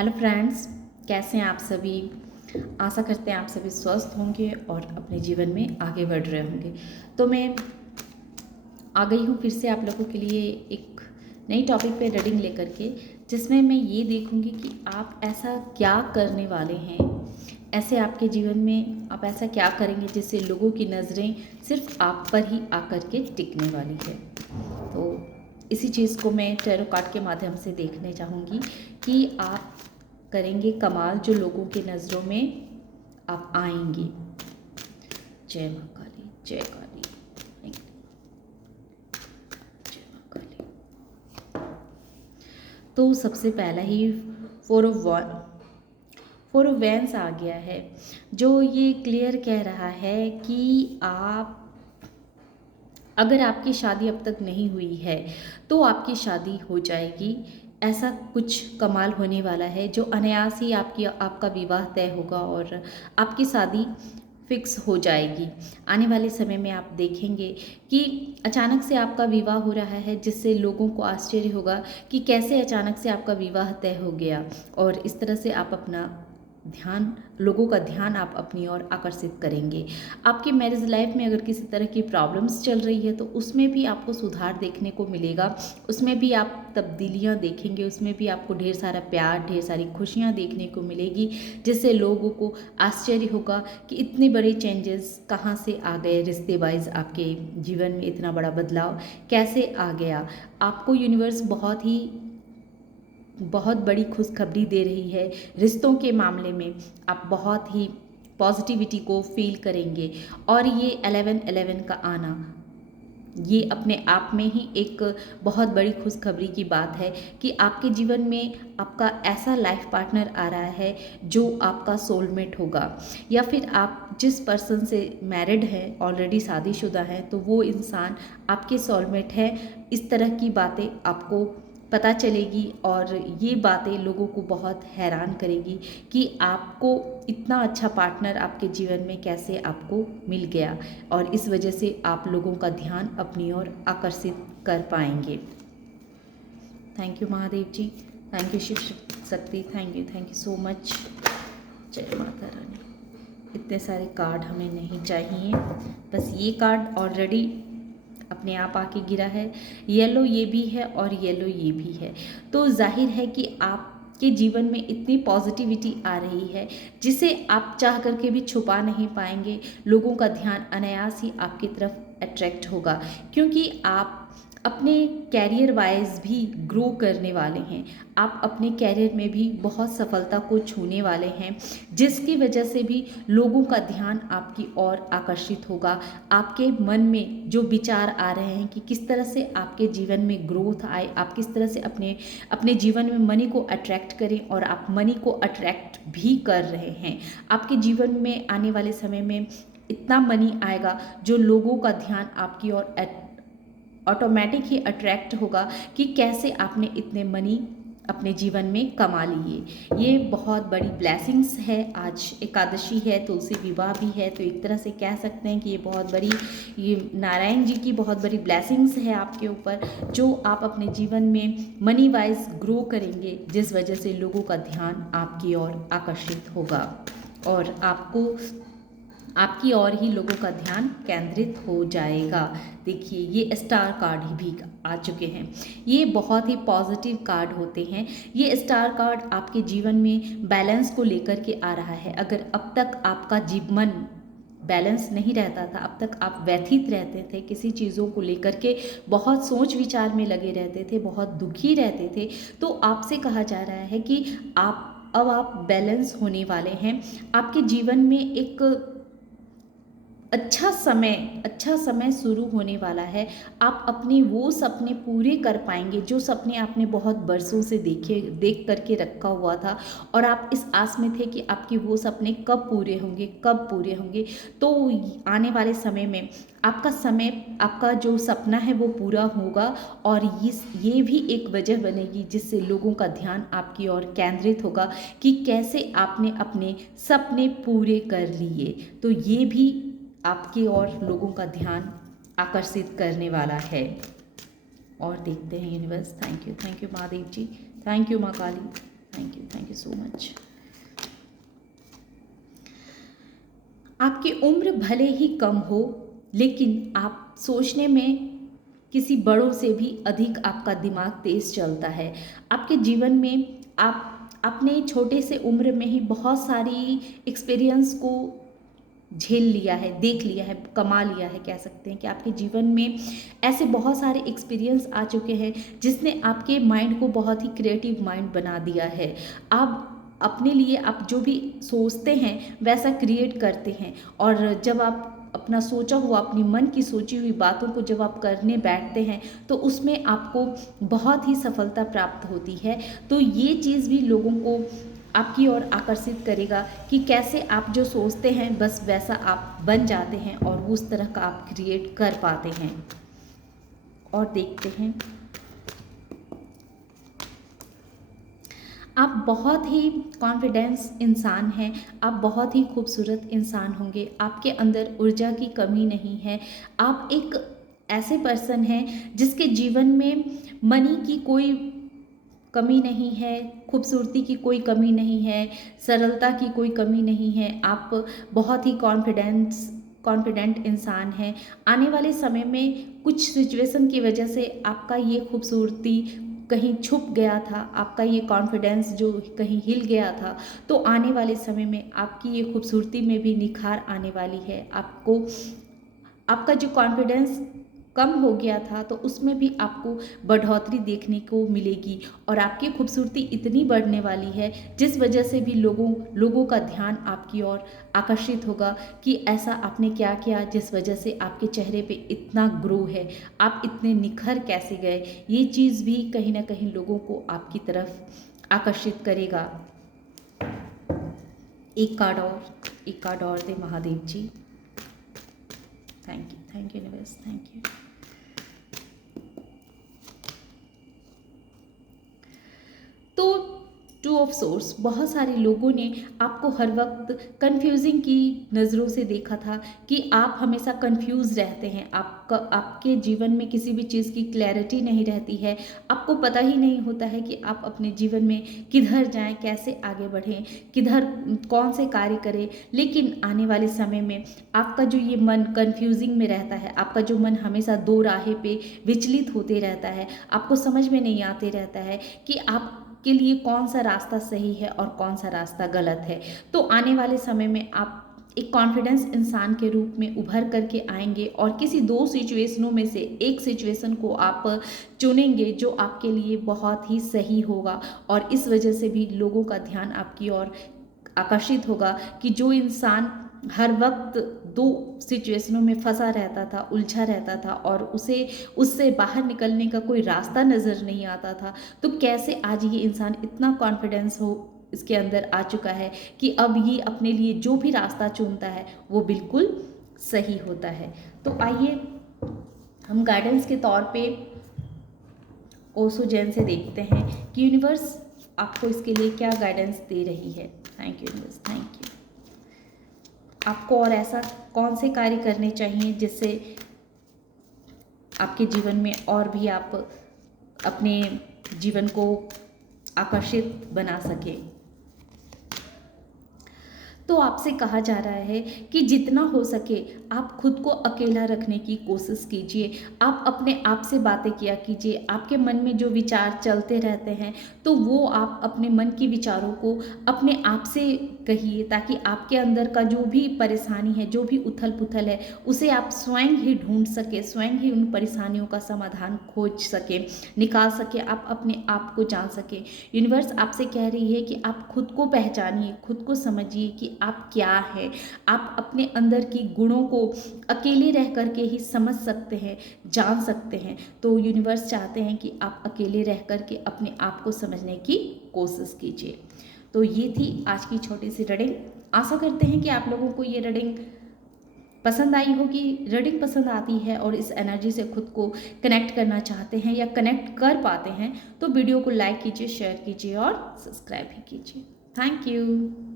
Hello friends, कैसे हैं आप सभी। आशा करते हैं आप सभी स्वस्थ होंगे और अपने जीवन में आगे बढ़ रहे होंगे। तो मैं आ गई हूँ फिर से आप लोगों के लिए एक नई टॉपिक पे रीडिंग लेकर के, जिसमें मैं ये देखूँगी कि आप ऐसा क्या करने वाले हैं, ऐसे आपके जीवन में आप ऐसा क्या करेंगे जिससे लोगों की नज़रें सिर्फ आप पर ही आकर के टिकने वाली है। तो इसी चीज़ को मैं टैरो कार्ड के माध्यम से देखने चाहूँगी कि आप करेंगे कमाल जो लोगों की नज़रों में आप आएंगे। जय माँ काली, जय काली, जय माँ काली। तो सबसे पहला ही फोर ऑफ वैंस आ गया है, जो ये क्लियर कह रहा है कि आप, अगर आपकी शादी अब तक नहीं हुई है तो आपकी शादी हो जाएगी। ऐसा कुछ कमाल होने वाला है जो अनायास ही आपका विवाह तय होगा और आपकी शादी फिक्स हो जाएगी। आने वाले समय में आप देखेंगे कि अचानक से आपका विवाह हो रहा है, जिससे लोगों को आश्चर्य होगा कि कैसे अचानक से आपका विवाह तय हो गया। और इस तरह से आप अपना लोगों का ध्यान आप अपनी ओर आकर्षित करेंगे। आपकी मैरिज लाइफ में अगर किसी तरह की प्रॉब्लम्स चल रही है तो उसमें भी आपको सुधार देखने को मिलेगा, उसमें भी आप तब्दीलियां देखेंगे, उसमें भी आपको ढेर सारा प्यार, ढेर सारी खुशियां देखने को मिलेगी, जिससे लोगों को आश्चर्य होगा कि इतने बड़े चेंजेस कहाँ से आ गए, रिश्ते वाइज आपके जीवन में इतना बड़ा बदलाव कैसे आ गया। आपको यूनिवर्स बहुत बड़ी खुशखबरी दे रही है। रिश्तों के मामले में आप बहुत ही पॉजिटिविटी को फील करेंगे और ये 11-11 का आना, ये अपने आप में ही एक बहुत बड़ी खुशखबरी की बात है कि आपके जीवन में आपका ऐसा लाइफ पार्टनर आ रहा है जो आपका सोलमेट होगा, या फिर आप जिस पर्सन से मैरिड हैं, ऑलरेडी शादीशुदा हैं, तो वो इंसान आपके सोलमेट है। इस तरह की बातें आपको पता चलेगी और ये बातें लोगों को बहुत हैरान करेगी कि आपको इतना अच्छा पार्टनर आपके जीवन में कैसे आपको मिल गया, और इस वजह से आप लोगों का ध्यान अपनी ओर आकर्षित कर पाएंगे। Thank you Mahadev ji, thank you Shiv Shakti, thank you so much. जय माता रानी। इतने सारे कार्ड हमें नहीं चाहिए, बस ये कार्ड ऑलरेडी अपने आप आके गिरा है। येलो ये भी है और येलो ये भी है, तो जाहिर है कि आपके जीवन में इतनी पॉजिटिविटी आ रही है जिसे आप चाह करके भी छुपा नहीं पाएंगे। लोगों का ध्यान अनायास ही आपकी तरफ अट्रैक्ट होगा, क्योंकि आप अपने कैरियर वाइज भी ग्रो करने वाले हैं। आप अपने कैरियर में भी बहुत सफलता को छूने वाले हैं, जिसकी वजह से भी लोगों का ध्यान आपकी ओर आकर्षित होगा। आपके मन में जो विचार आ रहे हैं कि किस तरह से आपके जीवन में ग्रोथ आए, आप किस तरह से अपने जीवन में मनी को अट्रैक्ट करें, और आप मनी को अट्रैक्ट भी कर रहे हैं। आपके जीवन में आने वाले समय में इतना मनी आएगा जो लोगों का ध्यान आपकी ओर ऑटोमेटिक ही अट्रैक्ट होगा कि कैसे आपने इतने मनी अपने जीवन में कमा लिए। ये बहुत बड़ी ब्लेसिंग्स है। आज एकादशी है, तुलसी विवाह भी है, तो एक तरह से कह सकते हैं कि ये बहुत बड़ी, ये नारायण जी की बहुत बड़ी ब्लेसिंग्स है आपके ऊपर, जो आप अपने जीवन में मनी वाइज ग्रो करेंगे, जिस वजह से लोगों का ध्यान आपकी ओर आकर्षित होगा और आपकी ओर ही लोगों का ध्यान केंद्रित हो जाएगा। देखिए, ये स्टार कार्ड भी आ चुके हैं। ये बहुत ही पॉजिटिव कार्ड होते हैं। ये स्टार कार्ड आपके जीवन में बैलेंस को लेकर के आ रहा है। अगर अब तक आपका जीवन बैलेंस नहीं रहता था, अब तक आप व्यथित रहते थे, किसी चीज़ों को लेकर के बहुत सोच विचार में लगे रहते थे, बहुत दुखी रहते थे, तो आपसे कहा जा रहा है कि अब आप बैलेंस होने वाले हैं। आपके जीवन में एक अच्छा समय शुरू होने वाला है। आप अपने वो सपने पूरे कर पाएंगे जो सपने आपने बहुत बरसों से देख करके रखा हुआ था, और आप इस आस में थे कि आपके वो सपने कब पूरे होंगे। तो आने वाले समय में आपका जो सपना है वो पूरा होगा, और ये भी एक वजह बनेगी जिससे लोगों का ध्यान आपकी ओर केंद्रित होगा कि कैसे आपने अपने सपने पूरे कर लिए। तो ये भी आपकी ओर लोगों का ध्यान आकर्षित करने वाला है। और देखते हैं universe. Thank you Mahadev ji, thank you माँ Kali, thank you you so much. आपकी उम्र भले ही कम हो, लेकिन आप सोचने में किसी बड़ों से भी अधिक आपका दिमाग तेज चलता है। आपके जीवन में आप अपने छोटे से उम्र में ही बहुत सारी एक्सपीरियंस को झेल लिया है, देख लिया है, कमा लिया है। कह सकते हैं कि आपके जीवन में ऐसे बहुत सारे एक्सपीरियंस आ चुके हैं जिसने आपके माइंड को बहुत ही क्रिएटिव माइंड बना दिया है। आप अपने लिए आप जो भी सोचते हैं वैसा क्रिएट करते हैं, और जब आप अपना सोचा हुआ, अपनी मन की सोची हुई बातों को जब आप करने बैठते हैं तो उसमें आपको बहुत ही सफलता प्राप्त होती है। तो ये चीज़ भी लोगों को आपकी ओर आकर्षित करेगा कि कैसे आप जो सोचते हैं बस वैसा आप बन जाते हैं और उस तरह का आप क्रिएट कर पाते हैं। और देखते हैं, आप बहुत ही कॉन्फिडेंस इंसान हैं, आप बहुत ही खूबसूरत इंसान होंगे, आपके अंदर ऊर्जा की कमी नहीं है। आप एक ऐसे पर्सन हैं जिसके जीवन में मनी की कोई कमी नहीं है, खूबसूरती की कोई कमी नहीं है, सरलता की कोई कमी नहीं है। आप बहुत ही कॉन्फिडेंट इंसान हैं। आने वाले समय में कुछ सिचुएशन की वजह से आपका ये खूबसूरती कहीं छुप गया था, आपका ये कॉन्फिडेंस जो कहीं हिल गया था, तो आने वाले समय में आपकी ये खूबसूरती में भी निखार आने वाली है। आपको आपका जो कॉन्फिडेंस कम हो गया था तो उसमें भी आपको बढ़ोतरी देखने को मिलेगी, और आपकी खूबसूरती इतनी बढ़ने वाली है जिस वजह से भी लोगों का ध्यान आपकी ओर आकर्षित होगा कि ऐसा आपने क्या किया जिस वजह से आपके चेहरे पे इतना ग्लो है, आप इतने निखर कैसे गए। ये चीज़ भी कहीं ना कहीं लोगों को आपकी तरफ आकर्षित करेगा। एक कार्ड और दे Mahadev ji. Thank you universe, thank you. तो 2 ऑफ सोर्स, बहुत सारे लोगों ने आपको हर वक्त कंफ्यूजिंग की नज़रों से देखा था कि आप हमेशा कंफ्यूज रहते हैं, आपके जीवन में किसी भी चीज़ की क्लैरिटी नहीं रहती है, आपको पता ही नहीं होता है कि आप अपने जीवन में किधर जाएं, कैसे आगे बढ़ें, किधर कौन से कार्य करें। लेकिन आने वाले समय में आपका जो ये मन कंफ्यूजिंग में रहता है, आपका जो मन हमेशा दो राहे पे विचलित होते रहता है, आपको समझ में नहीं आते रहता है कि आप के लिए कौन सा रास्ता सही है और कौन सा रास्ता गलत है। तो आने वाले समय में आप एक कॉन्फिडेंस इंसान के रूप में उभर करके आएंगे और किसी 2 सिचुएशनों में से एक सिचुएशन को आप चुनेंगे जो आपके लिए बहुत ही सही होगा, और इस वजह से भी लोगों का ध्यान आपकी ओर आकर्षित होगा कि जो इंसान हर वक्त 2 सिचुएशनों में फंसा रहता था, उलझा रहता था और उसे उससे बाहर निकलने का कोई रास्ता नज़र नहीं आता था, तो कैसे आज ये इंसान इतना कॉन्फिडेंस हो इसके अंदर आ चुका है कि अब ये अपने लिए जो भी रास्ता चुनता है वो बिल्कुल सही होता है। तो आइए हम गाइडेंस के तौर पे ओशो जैन से देखते हैं कि यूनिवर्स आपको इसके लिए क्या गाइडेंस दे रही है। Thank you universe, thank you. आपको और ऐसा कौन से कार्य करने चाहिए जिससे आपके जीवन में और भी आप अपने जीवन को आकर्षित बना सकें। तो आपसे कहा जा रहा है कि जितना हो सके आप खुद को अकेला रखने की कोशिश कीजिए, आप अपने आप से बातें किया कीजिए। आपके मन में जो विचार चलते रहते हैं तो वो आप अपने मन के विचारों को अपने आप से कहिए, ताकि आपके अंदर का जो भी परेशानी है, जो भी उथल पुथल है, उसे आप स्वयं ही ढूंढ सके, स्वयं ही उन परेशानियों का समाधान खोज सके, निकाल सके, आप अपने आप को जान सके। यूनिवर्स आपसे कह रही है कि आप खुद को पहचानिए, खुद को समझिए कि आप क्या है। आप अपने अंदर की गुणों को अकेले रह करके ही समझ सकते हैं, जान सकते हैं। तो यूनिवर्स चाहते हैं कि आप अकेले रह करके अपने आप को समझने की कोशिश कीजिए। तो ये थी आज की छोटी सी रीडिंग। आशा करते हैं कि आप लोगों को ये रीडिंग पसंद आई होगी। रीडिंग पसंद आती है और इस एनर्जी से खुद को कनेक्ट करना चाहते हैं या कनेक्ट कर पाते हैं तो वीडियो को लाइक कीजिए, शेयर कीजिए और सब्सक्राइब भी कीजिए। Thank you.